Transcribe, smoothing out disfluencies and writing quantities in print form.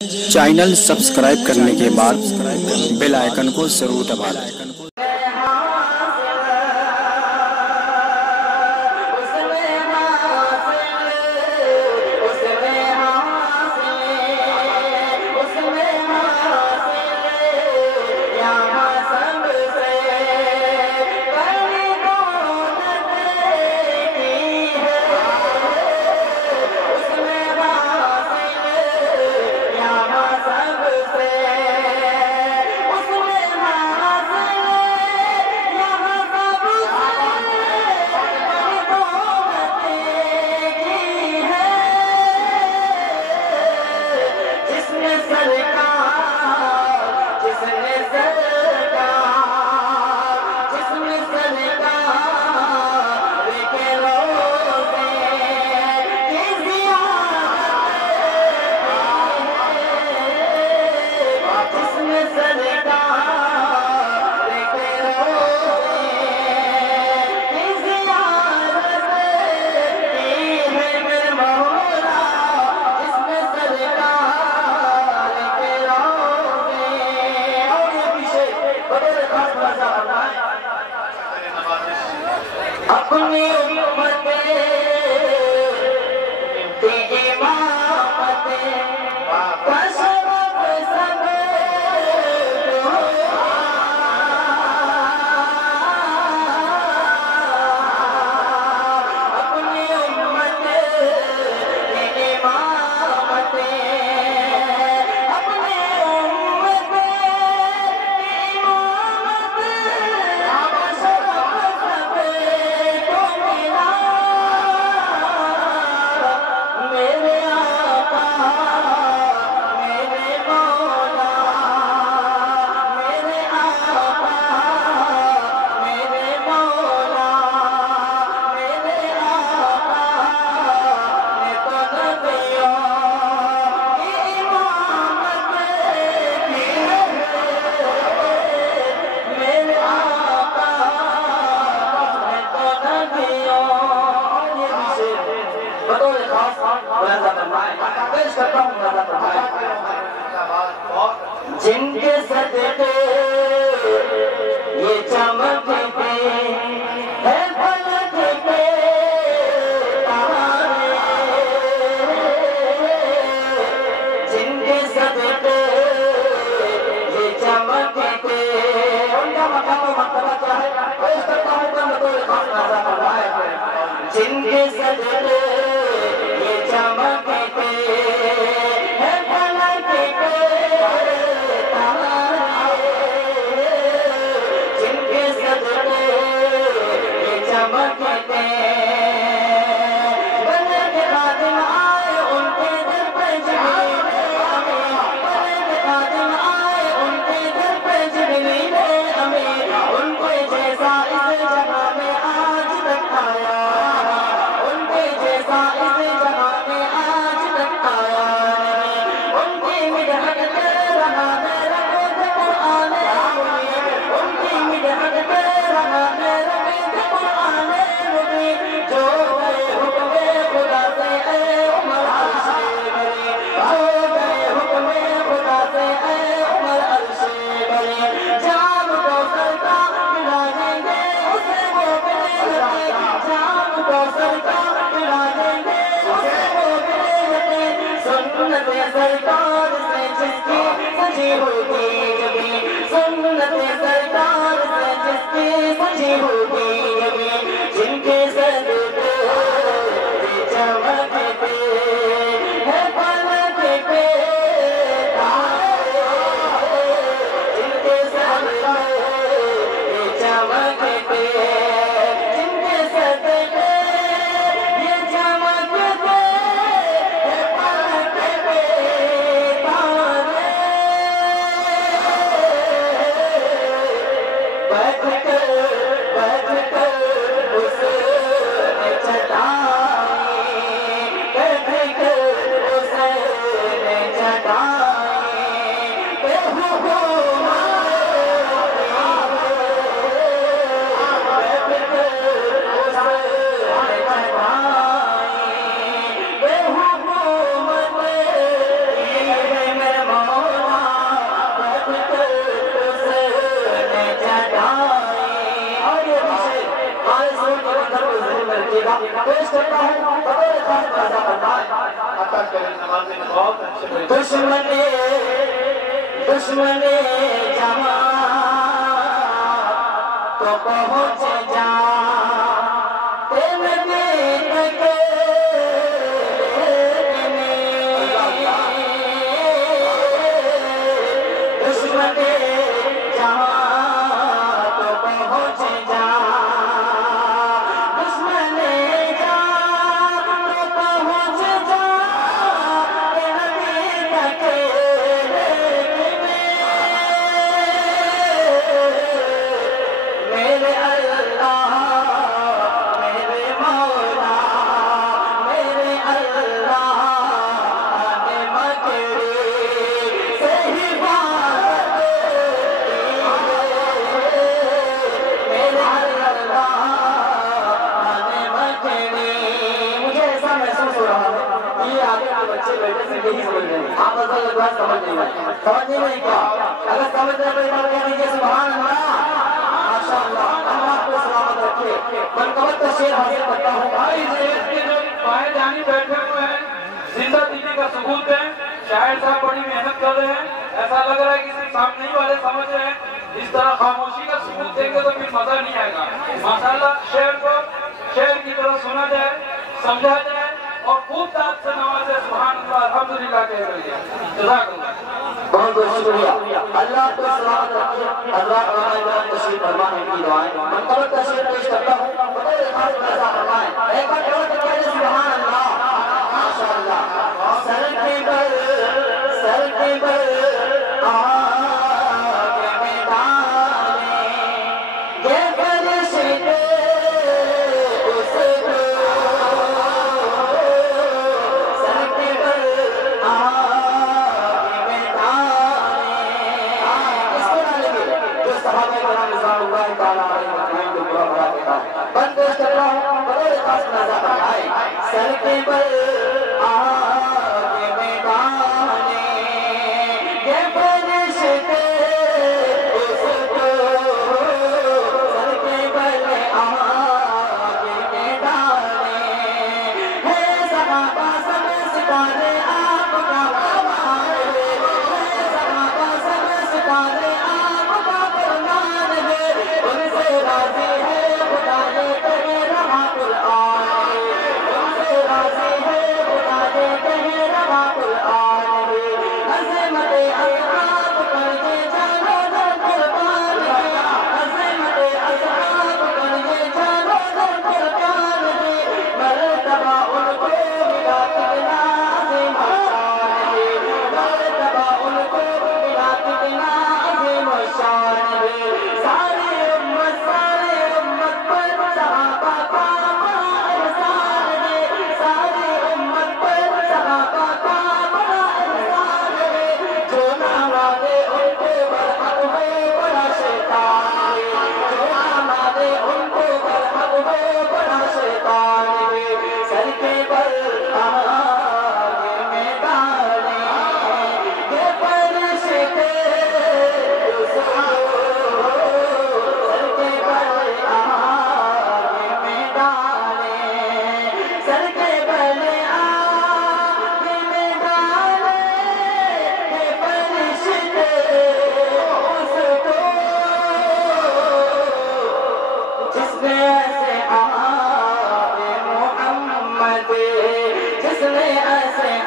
Channel subscribe کرنے کے بعد بیل آئیکن کو ضرور دبا دیں۔ اپنی امت کی امامت کا شرف سب کو اپنی امت کی امامت اپنی امت کی امامت کا شرف سب کو ملا میرے آقا میرے مولا میرے آقا میرے مولا میرے آقا نے تو نبیوں کی امامت کی ہے میرے آقا نے تو نبیوں یہ بھی شعر بطور خاص ملاحظہ فرمائیں پیش کرتا ہوں ملاحظہ فرمائیں جن کے صدقے یہ چمکتے ہیں فلک پہ تارے جن کے صدقے یہ چمکتے ان کا مقام و مرتبہ کیا ہے پیش کرتا ہوں کہ بطور خاص ملاحظہ فرمائیں جن کے صدقے یہ چمکتے ہیں فلک پہ تارے جن کے صدقے یہ چمکتے بلے کے خادم آئے ان کے در پہ جبریل امین بلے کے خادم آئے ان کے در پہ جبریل امین ان کو جیسا اس جگہ میں آج تک آیا ان کے جیسا اس جگہ میں آج تک آیا ان کی مدحت کر رہا میرا خود قرآن مبین ان کی مدحت کر رہا میرا خود قرآن مبین جو گئے حکم خدا سے اے عمر عرش بری جو گئے حکم خدا سے اے عمر عرش بری جام کو سرکا پلا دیں گے اسے وہ ملے جام کو سرکا پلا دیں گے اسے وہ ملے سنت سرکار سے جس کی سجی ہوگی جبھی سنت سرکار سے جس کی سجی ہوگی جبھی جن کے صدقے یہ چمکتے ہیں فلک پہ تارے جن کے صدقے یہ چمکتے جن کے صدقے یہ چمکتے ہیں فلک پہ تارے بیٹھ کر پیش کرتا ہوں بطور خاص رضا فرمائے عطا کریں نماز بہت اچھے دشمن جہاں تو پہنچ جا سمجھنے نہیں کیا اگر سمجھنے پر ایمان کہہ دیجئے سبحان اللہ ماشاءاللہ اللہ آپ کو سلامت رکھے منقبت کا شیر حاصل کرتا ہوں بھائی زیت کے جو باہر جانی بیٹھے ہوئے ہیں زندہ دینے کا ثبوت ہے شاعر صاحب بڑی محنت کر رہے ہیں ایسا لگ رہا ہے کہ صرف سامنے ہی والے سمجھ رہے ہیں اس طرح خاموشی کا ثبوت دیں گے تو پھر مزہ نہیں آئے گا ماشاءاللہ شعر کو شعر کی طرح سنا جائے سمجھا جائے اور خوب داد سے نوازے سبحان اللہ الحمدللہ کہہ رہی ہے جزاک اللہ بہت بہت شکریہ اللہ آپ کو سلامت رکھے اللہ ہمارے بہت تشریف فرمانے کی دعائیں منقبت تشریف پیش کرتا ہوں بطور خاص رضا فرمائیں ایک بار جوڑ کر کہہ دیں سبحان اللہ ماشاءاللہ سر کے بل آگے میدانے یہ فرشتے اس کو سر کے بل آگے میدانے اس کو نہ لگے جو صحابہ کرام رضوان اللہ تعالیٰ علیہ وسلم کو پورا بڑا کہتا ہے بند پیش کر رہا ہوں بطور خاص رضا فرمائیں سر کے بل آگے میدانے یہ فرشتے اس کو سر کے بل آگے میدانے ہے صحابہ سب ستارے آپ کا فرمان ہے صحابہ سب ستارے آپ کا فرمان ہے ان سے راضی ہے خدا یہ کہہ رہا قرآن ہے ان سے راضی ہے خدا یہ کہہ رہا قرآن ہے عظمت اصحاب پر یہ جانو در قربان ہے عظمت اصحاب پر یہ جانو در قربان ہے مرتبہ ان کو ملا کتنا عظیم شان ہے مرتبہ ان کو ملا کتنا عظیم شان ہے ساری امت پر صحابہ کا بڑا احسان ہے ساری امت پر صحابہ کا بڑا احسان ہے جو نہ مانے ان کو برحق ہے بڑا شیطان ہے جو نہ مانے ان کو برحق ہے بڑا شیطان ہے سر کے بل آگے میدانے یہ فرشتے اس کو سر کے بل آگے میدانے سر کے بل آگے میدانے یہ فرشتے اس کو جس نے ایسے آب محمد جس نے ایسے